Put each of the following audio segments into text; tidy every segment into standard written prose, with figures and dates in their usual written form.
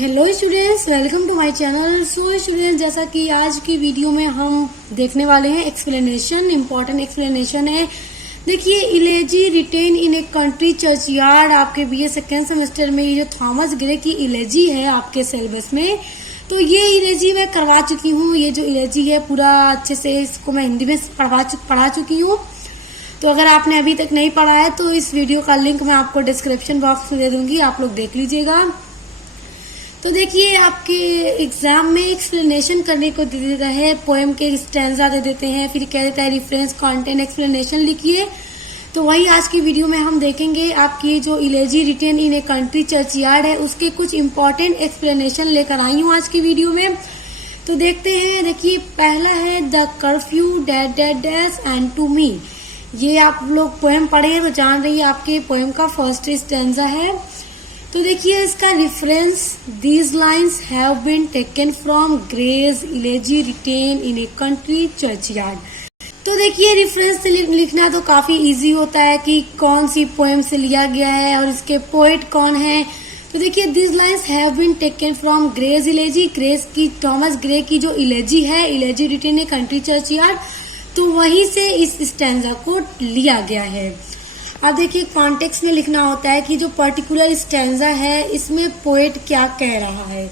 Hello students, welcome to my channel. So students, जैसा कि आज की वीडियो में हम देखने वाले हैं एक्सप्लेनेशन, इम्पोर्टेंट एक्सप्लेनेशन है। देखिए, elegy written in a country churchyard, आपके बीए सेकेंड सेमेस्टर में ये जो थॉमस ग्रे की इलेजी है आपके सिलेबस में, तो ये इलेजी मैं करवा चुकी हूँ। ये जो इलेजी है पूरा अच्छे से इसको मैं हिंदी में पढ़ा चुकी हूँ। तो अगर आपने अभी तक नहीं पढ़ा है तो इस वीडियो का लिंक मैं आपको डिस्क्रिप्शन बॉक्स में दे दूंगी, आप लोग देख लीजिएगा। तो देखिए, आपके एग्जाम में एक्सप्लेनेशन करने को दे देता है, पोएम के स्टैंजा दे देते हैं, फिर कह देता है रेफरेंस कंटेंट एक्सप्लेनेशन लिखिए। तो वही आज की वीडियो में हम देखेंगे। आपकी जो elegy written in a country churchyard है उसके कुछ इंपॉर्टेंट एक्सप्लेनेशन लेकर आई हूँ आज की वीडियो में। तो देखते हैं। देखिए, पहला है the curfew that that dash and to me. ये आप लोग पोएम पढ़े हैं तो जान रही है, आपके पोएम का फर्स्ट स्टैंजा है। तो देखिए इसका reference, these lines have been taken from Gray's elegy written in a country churchyard. तो देखिए, रेफरेंस से लिखना तो काफी इजी होता है कि कौन सी पोएम से लिया गया है और इसके पोएट कौन है। तो देखिए, these lines have been taken from Gray's elegy, Gray's की थॉमस ग्रे की जो इलेजी है, elegy written a country churchyard, तो वहीं से इस स्टैंजा को लिया गया है। अब देखिए, कॉन्टेक्स्ट में लिखना होता है कि जो पर्टिकुलर स्टैंजा है इसमें पोएट क्या कह रहा है।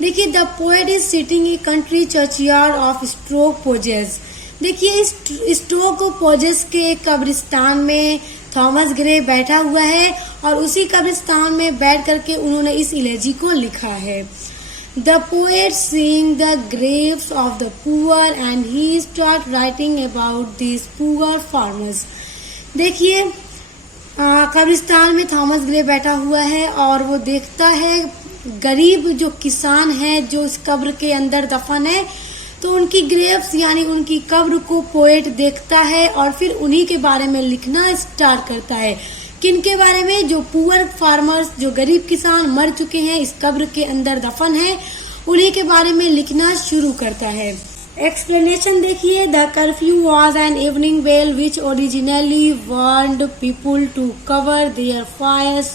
देखिए, the poet is sitting a country churchyard of stroke Poges. देखिए, स्ट्रोक पोजेस के कब्रिस्तान में थॉमस ग्रे बैठा हुआ है और उसी कब्रिस्तान में बैठ करके उन्होंने इस इलेजी को लिखा है। The poet seeing the Graves of the poor and he start writing about this poor farmers. देखिए, कब्रिस्तान में थॉमस ग्रे बैठा हुआ है और वो देखता है गरीब जो किसान है जो इस कब्र के अंदर दफन है, तो उनकी ग्रेव्स यानी उनकी कब्र को पोएट देखता है और फिर उन्हीं के बारे में लिखना स्टार्ट करता है। किन के बारे में? जो पुअर फार्मर्स, जो गरीब किसान मर चुके हैं, इस कब्र के अंदर दफन है, उन्हीं के बारे में लिखना शुरू करता है। एक्सप्लेनेशन देखिए, the curfew was an evening bell which originally warned people to cover their fires,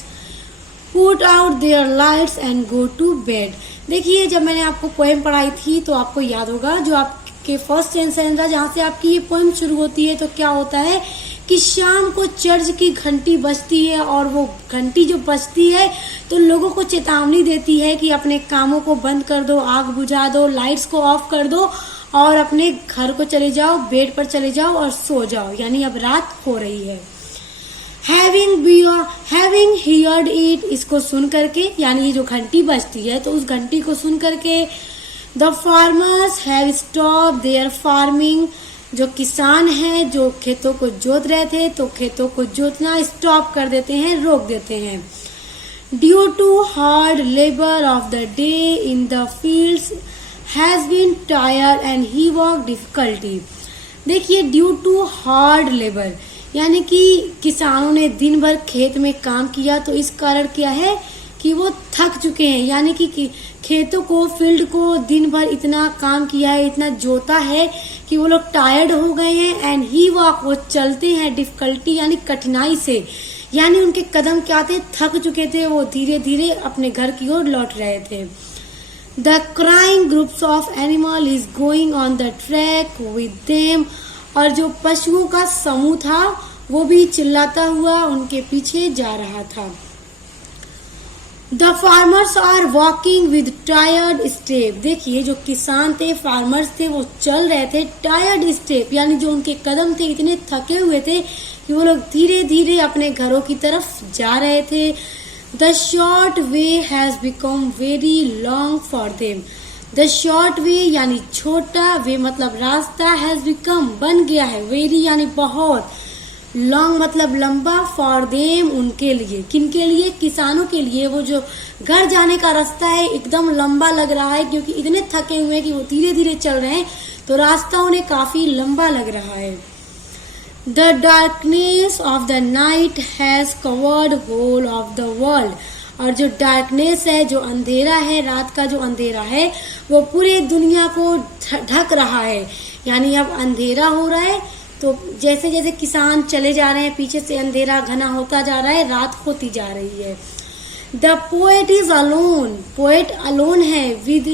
put out their lights and go to bed. देखिए, जब मैंने आपको पोएम पढ़ाई थी तो आपको याद होगा, जो आपके फर्स्ट सेंटेंस जहाँ से आपकी ये पोएम शुरू होती है, तो क्या होता है कि शाम को चर्च की घंटी बजती है और वो घंटी जो बजती है तो लोगों को चेतावनी देती है कि अपने कामों को बंद कर दो, आग बुझा दो, लाइट्स को ऑफ कर दो और अपने घर को चले जाओ, बेड पर चले जाओ और सो जाओ, यानी अब रात हो रही है। हैविंग हियर्ड इट, इसको सुन करके, यानी ये जो घंटी बजती है तो उस घंटी को सुन करके, the farmers have stop their farming, जो किसान हैं जो खेतों को जोत रहे थे तो खेतों को जोतना स्टॉप कर देते हैं, रोक देते हैं। Due to hard labour of the day in the fields has been tired and he walk difficulty. देखिए, ड्यू टू हार्ड लेबर यानी कि किसानों ने दिन भर खेत में काम किया, तो इस कारण क्या है कि वो थक चुके हैं, यानी कि खेतों को, फील्ड को दिन भर इतना काम किया है, इतना जोता है कि वो लोग टायर्ड हो गए हैं। एंड ही वॉक, वो चलते हैं, डिफिकल्टी यानी कठिनाई से, यानी उनके कदम क्या थे, थक चुके थे, वो धीरे धीरे अपने घर की ओर लौट रहे थे। The crying groups of animal is going on the track with them, और जो पशुओं का समूह था वो भी चिल्लाता हुआ उनके पीछे जा रहा था। The farmers are walking with tired step। देखिए, जो किसान थे, फार्मर्स थे, वो चल रहे थे टायर्ड स्टेप, यानी जो उनके कदम थे इतने थके हुए थे कि वो लोग धीरे धीरे अपने घरों की तरफ जा रहे थे। The short way has become very long for them। The short way यानी छोटा, वे मतलब रास्ता, has become बन गया है, very यानी बहुत, long मतलब लंबा, for them उनके लिए। किन के लिए? किसानों के लिए। वो जो घर जाने का रास्ता है एकदम लंबा लग रहा है, क्योंकि इतने थके हुए हैं कि वो धीरे धीरे चल रहे हैं, तो रास्ता उन्हें काफी लंबा लग रहा है। The darkness of the night has covered whole of the world। और जो डार्कनेस है, जो अंधेरा है, रात का जो अंधेरा है, वो पूरे दुनिया को ढक रहा है, यानी अब अंधेरा हो रहा है। तो जैसे जैसे किसान चले जा रहे हैं, पीछे से अंधेरा घना होता जा रहा है, रात होती जा रही है। The poet is alone, poet alone है with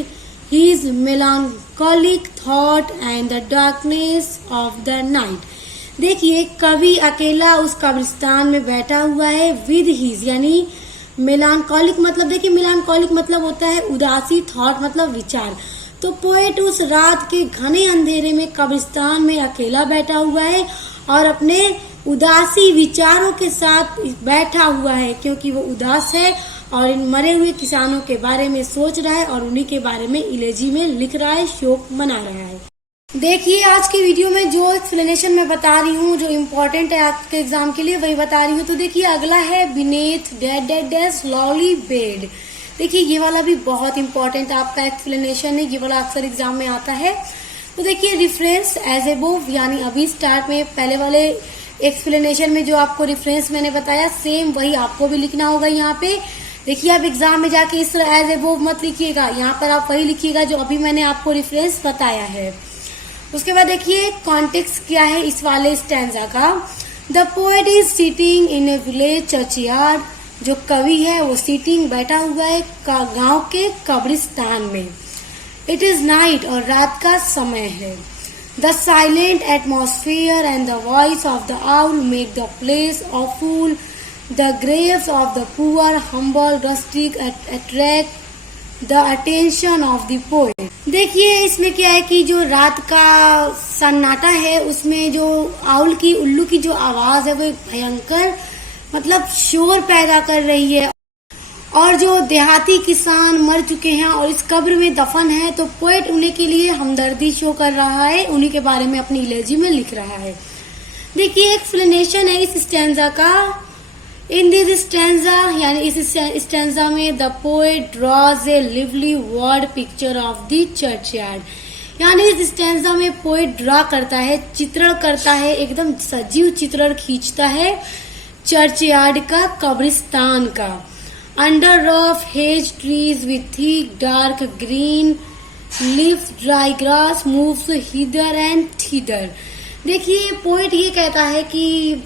his melancholic thought and the darkness of the night. देखिए कवि अकेला उस कब्रिस्तान में बैठा हुआ है, विद हिज यानी मेलांकोलिक मतलब, देखिए मेलांकोलिक मतलब होता है उदासी, थॉट मतलब विचार। तो पोएट उस रात के घने अंधेरे में कब्रिस्तान में अकेला बैठा हुआ है और अपने उदासी विचारों के साथ बैठा हुआ है, क्योंकि वो उदास है और इन मरे हुए किसानों के बारे में सोच रहा है और उन्हीं के बारे में इलेजी में लिख रहा है, शोक मना रहा है। देखिए आज की वीडियो में जो एक्सप्लेनेशन मैं बता रही हूँ, जो इम्पोर्टेंट है आपके एग्जाम के लिए, वही बता रही हूँ। तो देखिए अगला है beneath dead dead days lolly bed. देखिए ये वाला भी बहुत इंपॉर्टेंट आपका एक्सप्लेनेशन है, ये वाला अक्सर एग्जाम में आता है। तो देखिए रिफरेंस एज एबोव, यानी अभी स्टार्ट में पहले वाले एक्सप्लेनेशन में जो आपको रिफरेंस मैंने बताया सेम वही आपको भी लिखना होगा यहाँ पे। देखिए आप एग्जाम में जाके इस तरह एज एबोव मत लिखिएगा, यहाँ पर आप वही लिखिएगा जो अभी मैंने आपको रिफरेंस बताया है। उसके बाद देखिए कॉन्टेक्स्ट क्या है इस वाले स्टैंजा का। The poet is sitting in A village churchyard, जो कवि है वो सिटिंग बैठा हुआ है गांव के कब्रिस्तान में। इट इज नाइट, और रात का समय है। The silent atmosphere and the voice of the owl make the place awful. The Graves of the poor humble rustic attract the attention of the poet. देखिए इसमें क्या है कि जो रात का सन्नाटा है उसमें जो आउल की, उल्लू की जो आवाज है वो एक भयंकर मतलब शोर पैदा कर रही है, और जो देहाती किसान मर चुके हैं और इस कब्र में दफन है, तो पोएट उन्हीं के लिए हमदर्दी शो कर रहा है, उन्हीं के बारे में अपनी इलेजी में लिख रहा है। देखिए एक्सप्लेनेशन है इस स्टैंजा का। इन दिस स्टैंजा यानी इस स्टैंजा में the poet draws a lively word picture of the churchyard, यानी इस स्टैंजा में पोएट ड्रॉ करता है, चित्रण करता है, एकदम सजीव चित्रण खींचता है चर्चयार्ड का, कब्रिस्तान का। Under rough hedge trees with thick dark green leaves dry grass moves hither and thither. देखिए पोएट ये कहता है कि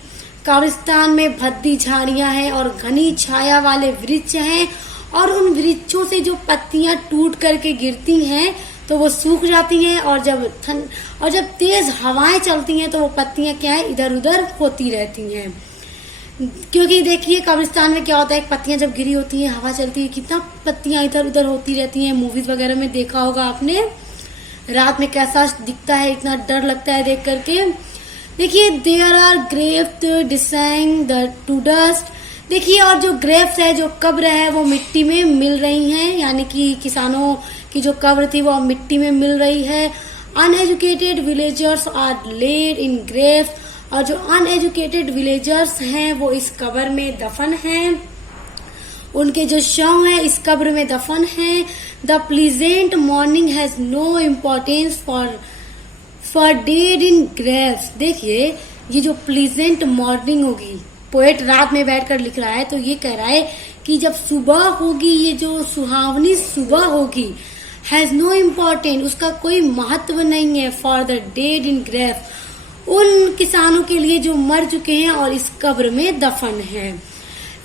कब्रिस्तान में भद्दी झाड़ियां हैं और घनी छाया वाले वृक्ष हैं, और उन वृक्षों से जो पत्तियां टूट करके गिरती हैं तो वो सूख जाती हैं, और जब तेज हवाएं चलती हैं तो वो पत्तियां क्या है इधर उधर होती रहती हैं। क्योंकि देखिए कब्रिस्तान में क्या होता है, पत्तियां जब गिरी होती हैं, हवा चलती है, कितना पत्तियां इधर उधर होती रहती हैं। मूवीज वगैरह में देखा होगा आपने, रात में कैसा दिखता है, इतना डर लगता है देख करके। देखिए there are graves descend to dust. देखिए और जो ग्रेव्स है, जो कब्र है, वो मिट्टी में मिल रही हैं, यानी कि किसानों की जो कब्र थी वो मिट्टी में मिल रही है। Uneducated villagers are laid in graves, और जो अनएजुकेटेड विलेजर्स हैं वो इस कब्र में दफन हैं, उनके जो शव है इस कब्र में दफन हैं। The pleasant morning has no importance for dead in graves. देखिए ये जो प्लीजेंट मॉर्निंग होगी, पोएट रात में बैठकर लिख रहा है, तो ये कह रहा है कि जब सुबह होगी, ये जो सुहावनी सुबह होगी, हैज नो इम्पोर्टेंट, उसका कोई महत्व नहीं है, for the dead in Graves, उन किसानों के लिए जो मर चुके हैं और इस कब्र में दफन हैं।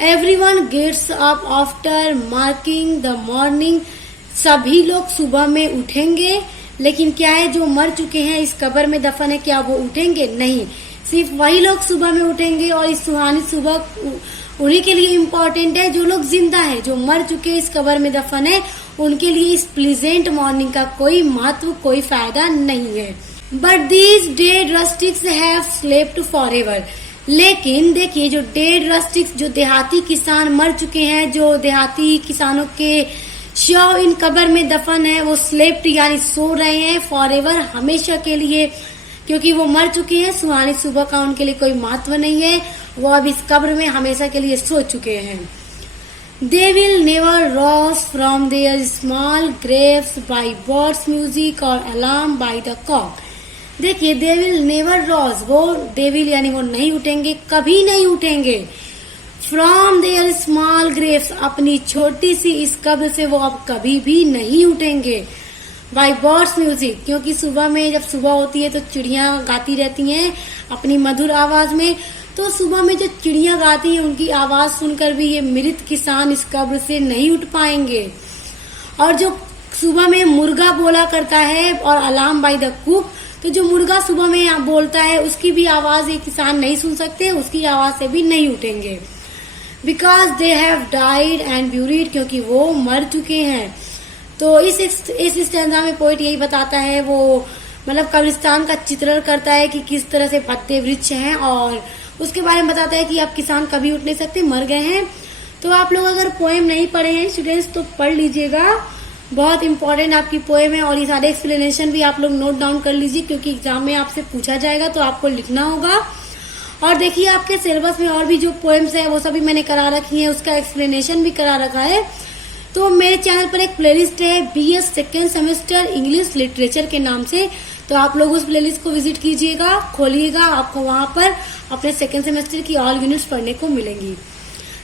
Everyone gets up after marking the morning, सभी लोग सुबह में उठेंगे, लेकिन क्या है जो मर चुके हैं इस कब्र में दफन है, क्या वो उठेंगे? नहीं, सिर्फ वही लोग सुबह में उठेंगे, और इस सुहानी सुबह उन्हीं के लिए इम्पोर्टेंट है जो लोग जिंदा है, जो मर चुके इस कब्र में दफन है, उनके लिए इस प्लीजेंट मॉर्निंग का कोई महत्व, कोई फायदा नहीं है। But these dead rustics have slept for ever. लेकिन देखिए जो डेड रस्टिक्स, जो देहाती किसान मर चुके हैं, जो देहाती किसानों के शव इन कब्र में दफन है, वो स्लेप्ट यानी सो रहे हैं, फॉर एवर हमेशा के लिए, क्योंकि वो मर चुके हैं, सुहानी सुबह का उनके लिए कोई महत्व नहीं है, वो अब इस कब्र में हमेशा के लिए सो चुके हैं। They will never rouse from their small graves by birds music or alarm by the cock। देखिए they will never rouse, वो they will यानी वो नहीं उठेंगे, कभी नहीं उठेंगे। From their small graves, अपनी छोटी सी इस कब्र से वो अब कभी भी नहीं उठेंगे। By birds music, क्योंकि सुबह में जब सुबह होती है तो चिड़िया गाती रहती हैं अपनी मधुर आवाज में, तो सुबह में जो चिड़िया गाती हैं उनकी आवाज सुनकर भी ये मृत किसान इस कब्र से नहीं उठ पाएंगे। और जो सुबह में मुर्गा बोला करता है और अलार्म बाय द कुक, तो जो मुर्गा सुबह में बोलता है उसकी भी आवाज ये किसान नहीं सुन सकते, उसकी आवाज से भी नहीं उठेंगे। Because they have died and buried, क्योंकि वो मर चुके हैं। तो इस स्टैंजा में पोइट यही बताता है, वो मतलब कब्रिस्तान का चित्रण करता है कि किस तरह से पत्ते वृक्ष हैं, और उसके बारे में बताता है कि अब किसान कभी उठ नहीं सकते, मर गए हैं। तो आप लोग अगर पोएम नहीं पढ़े हैं स्टूडेंट्स तो पढ़ लीजिएगा, बहुत इंपॉर्टेंट आपकी पोएम है। और ये सारे एक्सप्लेनेशन भी आप लोग नोट डाउन कर लीजिए, क्योंकि एग्जाम में आपसे पूछा जाएगा तो आपको लिखना होगा। और देखिए आपके सिलेबस में और भी जो पोएम्स है वो सभी मैंने करा रखी है, उसका एक्सप्लेनेशन भी करा रखा है। तो मेरे चैनल पर एक प्लेलिस्ट है BS second semester English literature के नाम से, तो आप लोग उस प्लेलिस्ट को विजिट कीजिएगा, खोलिएगा, आपको वहां पर अपने सेकेंड सेमेस्टर की ऑल यूनिट्स पढ़ने को मिलेंगी।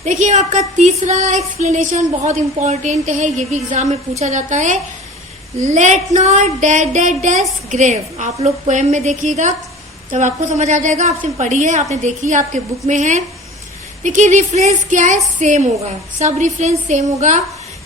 देखिए आपका तीसरा एक्सप्लेनेशन बहुत इंपॉर्टेंट है, ये भी एग्जाम में पूछा जाता है। Let not dead dash grave, आप लोग पोएम में देखिएगा जब आपको समझ आ जाएगा। आपने पढ़ी है, आपने देखी है, आपके बुक में है। देखिए रेफरेंस क्या है, सेम होगा, सब रेफरेंस सेम होगा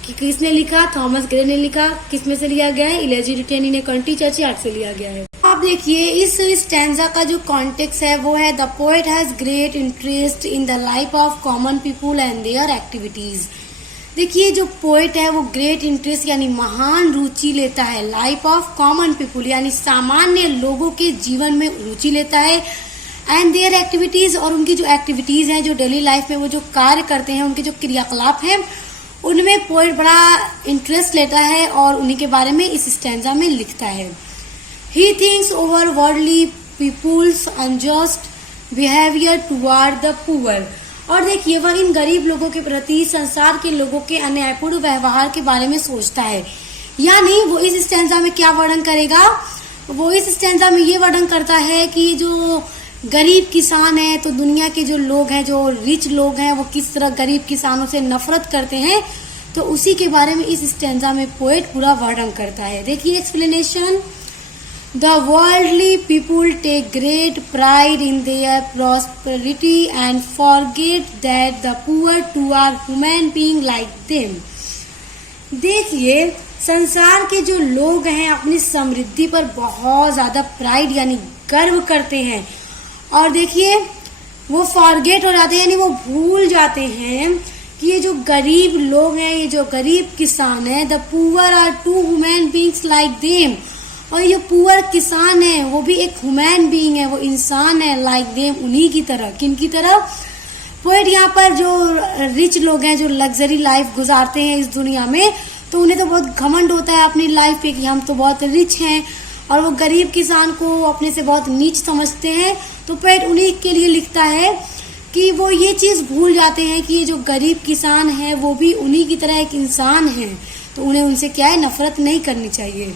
कि किसने लिखा, थॉमस ग्रे ने लिखा, किस में से लिया गया है, elegy written in a country churchyard से लिया गया है। आप देखिए इस स्टैंजा का जो कॉन्टेक्स्ट है वो है the poet has great interest in the life of common people and their activities. देखिए जो पोएट है वो ग्रेट इंटरेस्ट यानी महान रुचि लेता है लाइफ ऑफ कॉमन पीपुल यानी सामान्य लोगों के जीवन में रुचि लेता है, एंड देयर एक्टिविटीज, और उनकी जो एक्टिविटीज हैं, जो डेली लाइफ में वो जो कार्य करते हैं, उनके जो क्रियाकलाप हैं उनमें पोएट बड़ा इंटरेस्ट लेता है और उन्हीं के बारे में इस स्टैंजा में लिखता है। He thinks over worldly people's unjust behaviour toward the poor, और देखिए वह इन गरीब लोगों के प्रति संसार के लोगों के अन्यायपूर्ण व्यवहार के बारे में सोचता है। यानी वो इस स्टैंजा में क्या वर्णन करेगा, वो इस स्टैंजा में ये वर्णन करता है कि जो गरीब किसान है, तो दुनिया के जो लोग हैं, जो रिच लोग हैं, वो किस तरह गरीब किसानों से नफरत करते हैं, तो उसी के बारे में इस स्टैंजा में पोएट पूरा वर्णन करता है। देखिए explanation. The worldly people take great pride in their prosperity and forget that the poor too are human being like them. देखिए संसार के जो लोग हैं अपनी समृद्धि पर बहुत ज्यादा प्राइड यानी गर्व करते हैं, और देखिए वो फॉरगेट हो जाते हैं यानी वो भूल जाते हैं कि ये जो गरीब लोग हैं, ये जो गरीब किसान है, the poor are too human beings like them, और ये पुअर किसान है वो भी एक ह्यूमन बीइंग है, वो इंसान है, लाइक देम उन्हीं की तरह। किन की तरह? पोएट यहाँ पर जो रिच लोग हैं, जो लग्जरी लाइफ गुजारते हैं इस दुनिया में, तो उन्हें तो बहुत घमंड होता है अपनी लाइफ पे कि हम तो बहुत रिच हैं, और वो गरीब किसान को अपने से बहुत नीच समझते हैं। तो पोएट उन्हीं के लिए लिखता है कि वो ये चीज भूल जाते हैं कि ये जो गरीब किसान है वो भी उन्हीं की तरह एक इंसान है, तो उन्हें उनसे क्या है, नफरत नहीं करनी चाहिए।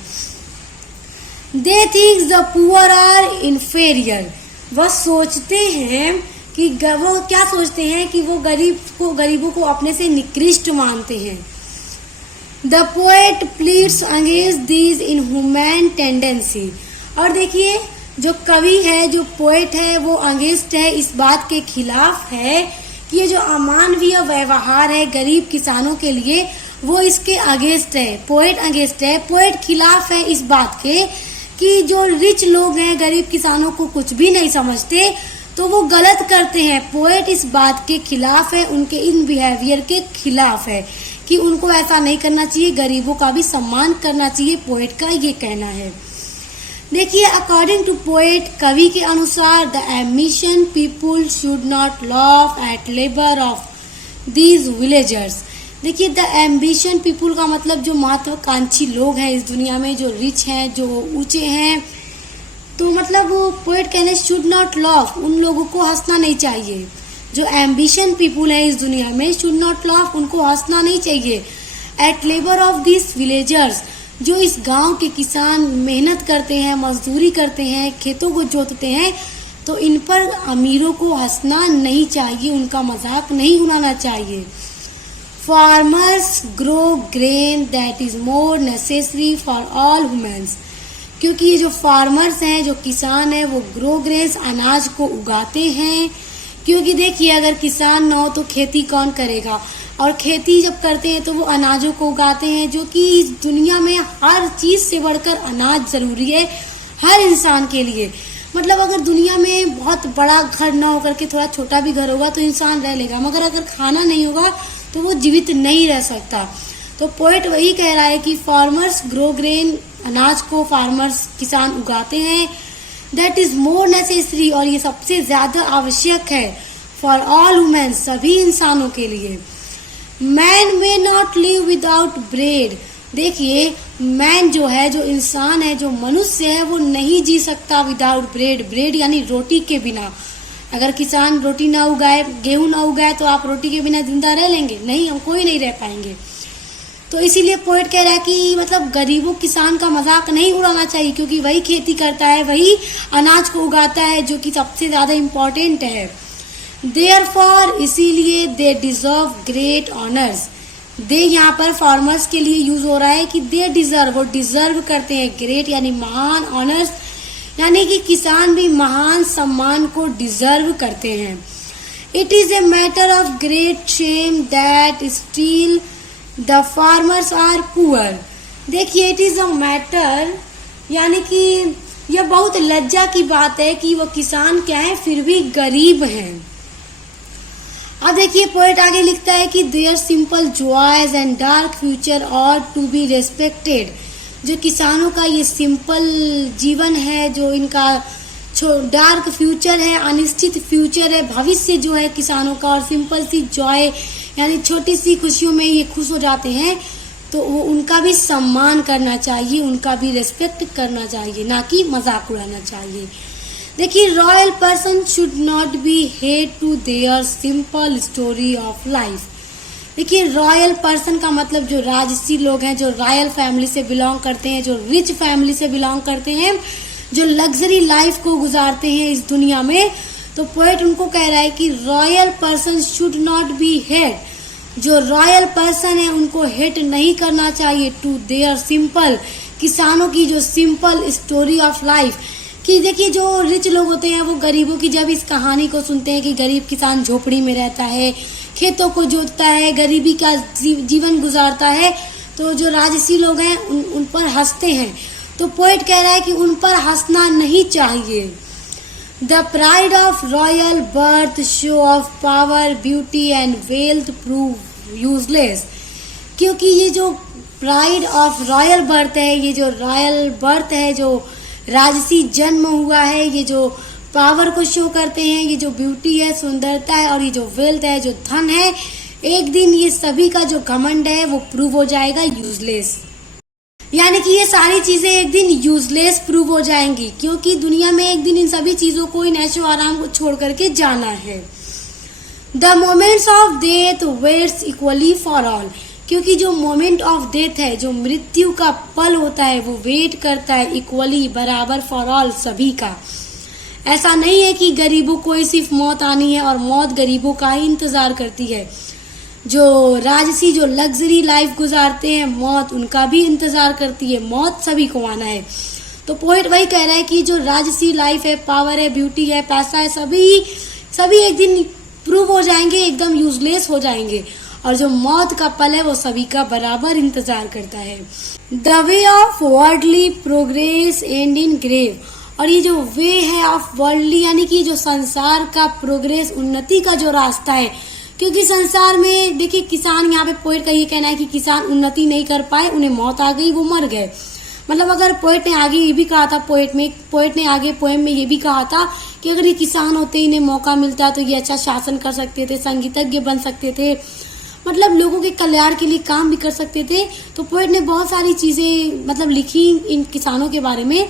They thinks the poor are inferior, वह सोचते हैं कि वो क्या सोचते हैं कि वो गरीबों को अपने से निकृष्ट मानते हैं। The poet pleads against these inhuman tendency, और देखिए जो कवि है, जो पोएट है, वो अगेंस्ट है, इस बात के खिलाफ है कि ये जो अमानवीय व्यवहार है गरीब किसानों के लिए, वो इसके अगेंस्ट है। पोएट अगेंस्ट है, पोएट खिलाफ है इस बात के कि जो रिच लोग हैं गरीब किसानों को कुछ भी नहीं समझते, तो वो गलत करते हैं। पोएट इस बात के खिलाफ है, उनके इन बिहेवियर के खिलाफ है कि उनको ऐसा नहीं करना चाहिए, गरीबों का भी सम्मान करना चाहिए, पोएट का ये कहना है। देखिए अकॉर्डिंग टू पोएट, कवि के अनुसार the ambition people should not laugh at labour of these villagers. देखिए द एम्बिशन पीपुल का मतलब जो महत्वाकांक्षी लोग हैं इस दुनिया में, जो रिच हैं, जो ऊंचे हैं, तो मतलब वो पोएट कहने शुड नॉट लाफ, उन लोगों को हंसना नहीं चाहिए। जो एम्बिशन पीपुल है इस दुनिया में, शुड नॉट लाफ, उनको हंसना नहीं चाहिए। At labour of this villagers, जो इस गांव के किसान मेहनत करते हैं, मजदूरी करते हैं, खेतों को जोतते हैं, तो इन पर अमीरों को हंसना नहीं चाहिए, उनका मजाक नहीं उड़ाना चाहिए। Farmers grow grain that is more necessary for all humans, क्योंकि ये जो फार्मर्स हैं, जो किसान हैं, वो ग्रो ग्रेन्स अनाज को उगाते हैं, क्योंकि देखिए अगर किसान ना हो तो खेती कौन करेगा, और खेती जब करते हैं तो वो अनाजों को उगाते हैं, जो कि इस दुनिया में हर चीज से बढ़कर अनाज जरूरी है हर इंसान के लिए। मतलब अगर दुनिया में बहुत बड़ा घर ना होकर के थोड़ा छोटा भी घर होगा तो इंसान रह लेगा, मगर अगर खाना नहीं होगा तो वो जीवित नहीं रह सकता। तो पोएट वही कह रहा है कि फार्मर्स ग्रो ग्रेन, अनाज को फार्मर्स किसान उगाते हैं, दैट इज मोर नेसेसरी, और ये सबसे ज्यादा आवश्यक है फॉर ऑल वुमेन, सभी इंसानों के लिए। Man may not live without bread, देखिए मैन जो है, जो इंसान है, जो मनुष्य है, वो नहीं जी सकता विदाउट ब्रेड, ब्रेड यानी रोटी के बिना। अगर किसान रोटी ना उगाए, गेहूं ना उगाए तो आप रोटी के बिना जिंदा रह लेंगे? नहीं, हम कोई नहीं रह पाएंगे। तो इसीलिए पोएट कह रहा है कि मतलब गरीबों किसान का मजाक नहीं उड़ाना चाहिए, क्योंकि वही खेती करता है, वही अनाज को उगाता है, जो कि सबसे ज्यादा इम्पोर्टेंट है। देयरफॉर, इसीलिए दे डिजर्व ग्रेट ऑनर्स, दे यहाँ पर फार्मर्स के लिए यूज हो रहा है कि दे डिजर्व, वो डिजर्व करते हैं, ग्रेट यानी महान, ऑनर्स यानी कि किसान भी महान सम्मान को डिजर्व करते हैं। It is a matter of great shame that still the farmers are poor, देखिए इट इज अ मैटर यानी कि यह बहुत लज्जा की बात है कि वो किसान क्या है, फिर भी गरीब हैं। अब देखिए पोएट आगे लिखता है कि their simple joys and dark future are to be respected, जो किसानों का ये सिंपल जीवन है, जो इनका डार्क फ्यूचर है, अनिश्चित फ्यूचर है, भविष्य जो है किसानों का, और सिंपल सी जॉय यानी छोटी सी खुशियों में ये खुश हो जाते हैं, तो वो उनका भी सम्मान करना चाहिए, उनका भी रेस्पेक्ट करना चाहिए, ना कि मजाक उड़ाना चाहिए। देखिए royal person should not be hate to their simple story of life, देखिए रॉयल पर्सन का मतलब जो राजसी लोग हैं, जो रॉयल फैमिली से बिलोंग करते हैं, जो रिच फैमिली से बिलोंग करते हैं, जो लग्जरी लाइफ को गुजारते हैं इस दुनिया में, तो पोएट उनको कह रहा है कि royal person should not be hate, जो रॉयल पर्सन है उनको हेट नहीं करना चाहिए टू देयर सिंपल, किसानों की जो सिंपल स्टोरी ऑफ लाइफ, कि देखिए जो रिच लोग होते हैं वो गरीबों की जब इस कहानी को सुनते हैं कि गरीब किसान झोपड़ी में रहता है, खेतों को जोतता है, गरीबी का जीवन गुजारता है, तो जो राजसी लोग हैं उन पर हंसते हैं। तो पोएट कह रहा है कि उन पर हंसना नहीं चाहिए। The pride of royal birth show off power beauty and wealth prove useless, क्योंकि ये जो प्राइड ऑफ रॉयल बर्थ है, ये जो रॉयल बर्थ है, जो राजसी जन्म हुआ है, ये जो पावर को शो करते हैं, ये जो ब्यूटी है, सुंदरता है, और ये जो वेल्थ है, जो धन है, एक दिन ये सभी का जो घमंड है वो प्रूव हो जाएगा यूजलेस, यानी कि ये सारी चीजें एक दिन यूजलेस प्रूव हो जाएंगी, क्योंकि दुनिया में एक दिन इन सभी चीजों को, इन ऐशो आराम को छोड़ करके जाना है। The moments of death waits equally for all, क्योंकि जो मोमेंट ऑफ डेथ है, जो मृत्यु का पल होता है, वो वेट करता है इक्वली, बराबर, फॉर ऑल, सभी का। ऐसा नहीं है कि गरीबों को ही सिर्फ मौत आनी है और मौत गरीबों का ही इंतजार करती है। जो राजसी, जो लग्जरी लाइफ गुजारते हैं, मौत उनका भी इंतजार करती है, मौत सभी को आना है। तो पोएट वही कह रहा है कि जो राजसी लाइफ है, पावर है, ब्यूटी है, पैसा है, सभी एक दिन प्रूव हो जाएंगे, एकदम यूजलेस हो जाएंगे, और जो मौत का पल है वो सभी का बराबर इंतजार करता है। The way of worldly progress and in grave, और ये जो वे है ऑफ वर्ल्डली यानी कि जो संसार का प्रोग्रेस, उन्नति का जो रास्ता है, क्योंकि संसार में देखिए किसान, यहाँ पे पोएट का ये कहना है कि किसान उन्नति नहीं कर पाए, उन्हें मौत आ गई, वो मर गए। मतलब अगर पोएट ने आगे ये भी कहा था, पोएट ने आगे पोएम में ये भी कहा था कि अगर ये किसान होते, इन्हें मौका मिलता तो ये अच्छा शासन कर सकते थे, संगीतज्ञ बन सकते थे, मतलब लोगों के कल्याण के लिए काम भी कर सकते थे। तो पोएट ने बहुत सारी चीजें मतलब लिखी इन किसानों के बारे में।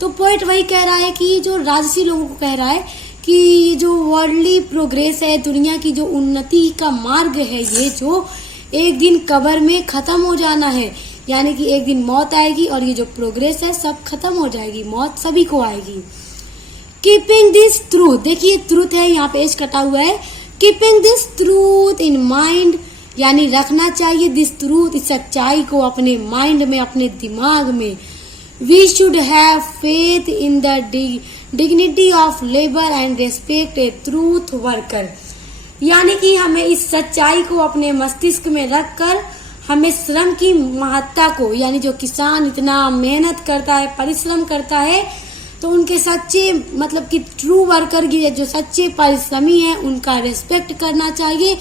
तो पोएट वही कह रहा है कि जो राजसी लोगों को कह रहा है कि ये जो वर्ल्डली प्रोग्रेस है, दुनिया की जो उन्नति का मार्ग है, ये जो एक दिन कब्र में खत्म हो जाना है, यानी कि एक दिन मौत आएगी और ये जो प्रोग्रेस है सब खत्म हो जाएगी, मौत सभी को आएगी। कीपिंग दिस ट्रूथ, देखिए ट्रूथ है, यहाँ पे एज कटा हुआ है। Keeping this truth in mind, यानी रखना चाहिए दिस ट्रूथ, इस सच्चाई को अपने माइंड में, अपने दिमाग में। We should have faith in the dignity of labour and respect a truth worker. यानी कि हमें इस सच्चाई को अपने मस्तिष्क में रखकर हमें श्रम की महत्ता को, यानी जो किसान इतना मेहनत करता है, परिश्रम करता है, तो उनके सच्चे मतलब कि ट्रू वर्कर की जो सच्चे परिश्रमी हैं उनका रेस्पेक्ट करना चाहिए,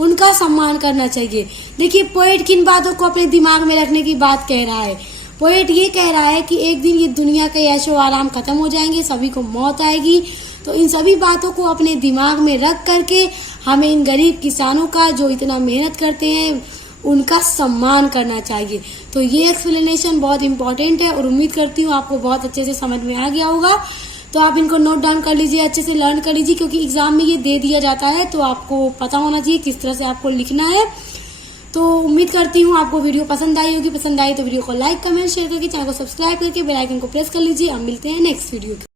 उनका सम्मान करना चाहिए। देखिए पोएट किन बातों को अपने दिमाग में रखने की बात कह रहा है। पोएट ये कह रहा है कि एक दिन ये दुनिया के ऐशो आराम खत्म हो जाएंगे, सभी को मौत आएगी, तो इन सभी बातों को अपने दिमाग में रख करके हमें इन गरीब किसानों का जो इतना मेहनत करते हैं उनका सम्मान करना चाहिए। तो ये एक्सप्लेनेशन बहुत इंपॉर्टेंट है और उम्मीद करती हूँ आपको बहुत अच्छे से समझ में आ गया होगा। तो आप इनको नोट डाउन कर लीजिए, अच्छे से लर्न कर लीजिए, क्योंकि एग्जाम में ये दे दिया जाता है, तो आपको पता होना चाहिए किस तरह से आपको लिखना है। तो उम्मीद करती हूँ आपको वीडियो पसंद आई होगी। पसंद आई तो वीडियो को लाइक, कमेंट, शेयर करके चैनल को सब्सक्राइब करके बेल आइकन को प्रेस कर लीजिए। अब मिलते हैं नेक्स्ट वीडियो।